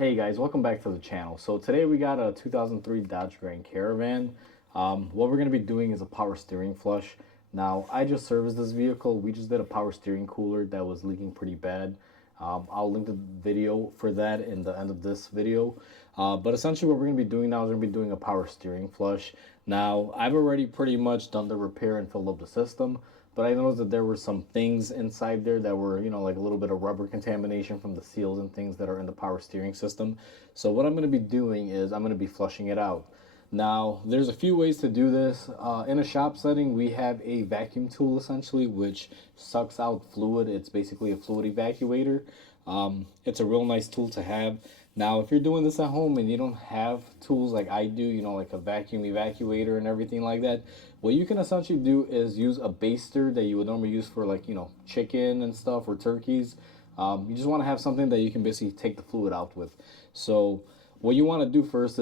Hey guys, welcome back to the channel. So today we got a 2003 Dodge Grand Caravan. What we're going to be doing is a power steering flush. Now, I just serviced this vehicle. We just did a power steering cooler that was leaking pretty bad. I'll link the video for that in the end of this video. But essentially what we're going to be doing now is we're going to be doing a power steering flush. Now, I've already pretty much done the repair and filled up the system. But I noticed that there were some things inside there that were, like a little bit of rubber contamination from the seals and things that are in the power steering system. So what I'm going to be doing is I'm going to be flushing it out. Now, there's a few ways to do this. In a shop setting, we have a vacuum tool essentially, which sucks out fluid. It's basically a fluid evacuator. It's a real nice tool to have. Now, if you're doing this at home and you don't have tools like I do, like a vacuum evacuator and everything like that, what you can essentially do is use a baster that you would normally use for chicken and stuff or turkeys. You just want to have something that you can basically take the fluid out with. So what you want to do first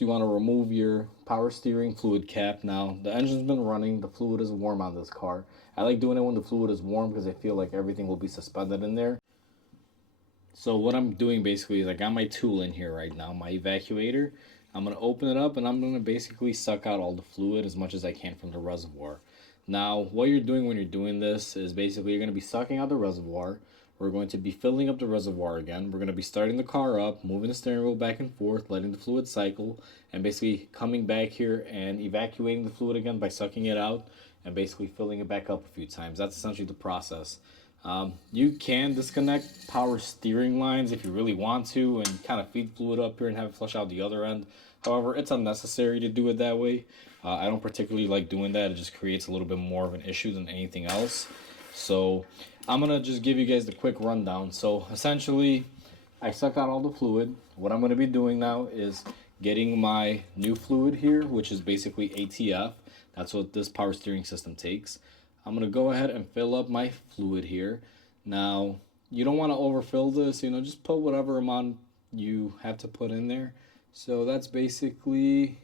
you want to remove your power steering fluid cap. Now, the engine's been running, the fluid is warm on this car. I like doing it when the fluid is warm because I feel like everything will be suspended in there. So what I'm doing basically is I got my tool in here right now, my evacuator. I'm going to open it up and I'm going to basically suck out all the fluid as much as I can from the reservoir. Now, what you're doing when you're doing this is basically you're going to be sucking out the reservoir. We're going to be filling up the reservoir again. We're going to be starting the car up, moving the steering wheel back and forth, letting the fluid cycle, and basically coming back here and evacuating the fluid again by sucking it out and basically filling it back up a few times. That's essentially the process. You can disconnect power steering lines if you really want to and kind of feed fluid up here and have it flush out the other end. However, it's unnecessary to do it that way. I don't particularly like doing that. It just creates a little bit more of an issue than anything else. So I'm going to just give you guys the quick rundown. So essentially, I sucked out all the fluid. What I'm going to be doing now is getting my new fluid here, which is basically ATF. That's what this power steering system takes. I'm going to go ahead and fill up my fluid here. Now, you don't want to overfill this, just put whatever amount you have to put in there. So that's basically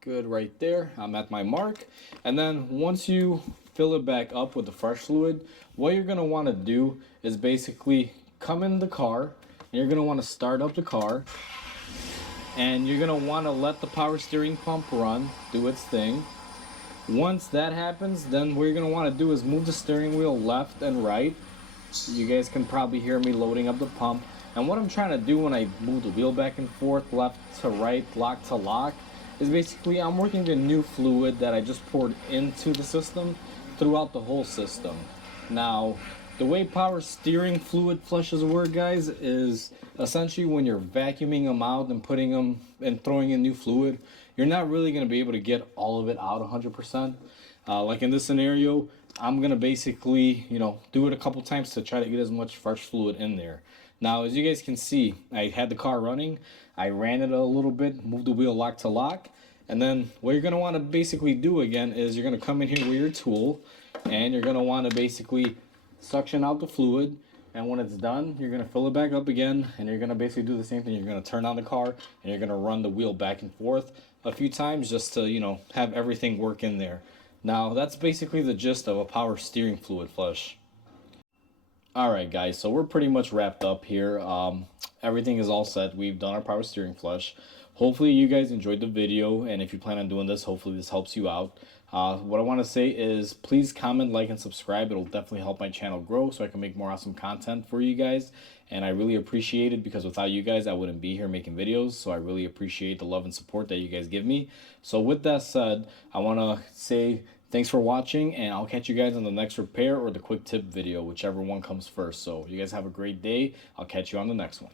good right there. I'm at my mark. And then once you fill it back up with the fresh fluid, what you're going to want to do is basically come in the car and you're going to want to start up the car. And you're going to want to let the power steering pump run, do its thing. Once that happens, then what you're going to want to do is move the steering wheel left and right. You guys can probably hear me loading up the pump. And what I'm trying to do when I move the wheel back and forth, left to right, lock to lock, is basically I'm working the new fluid that I just poured into the system throughout the whole system. Now, the way power steering fluid flushes work, guys, is essentially when you're vacuuming them out and putting them and throwing in new fluid, you're not really going to be able to get all of it out 100%. Like in this scenario, I'm going to basically, do it a couple times to try to get as much fresh fluid in there. Now, as you guys can see, I had the car running. I ran it a little bit, moved the wheel lock to lock. And then what you're going to want to basically do again is you're going to come in here with your tool and you're going to want to basically suction out the fluid. And when it's done, you're going to fill it back up again and you're going to basically do the same thing. You're going to turn on the car and you're going to run the wheel back and forth a few times just to, have everything work in there. Now, that's basically the gist of a power steering fluid flush. Alright guys, so we're pretty much wrapped up here. Everything is all set. We've done our power steering flush. Hopefully you guys enjoyed the video, and if you plan on doing this, hopefully this helps you out. What I want to say is please comment, like, and subscribe. It'll definitely help my channel grow so I can make more awesome content for you guys. And I really appreciate it because without you guys, I wouldn't be here making videos. So I really appreciate the love and support that you guys give me. So with that said, I want to say thanks for watching, and I'll catch you guys on the next repair or the quick tip video, whichever one comes first. So you guys have a great day. I'll catch you on the next one.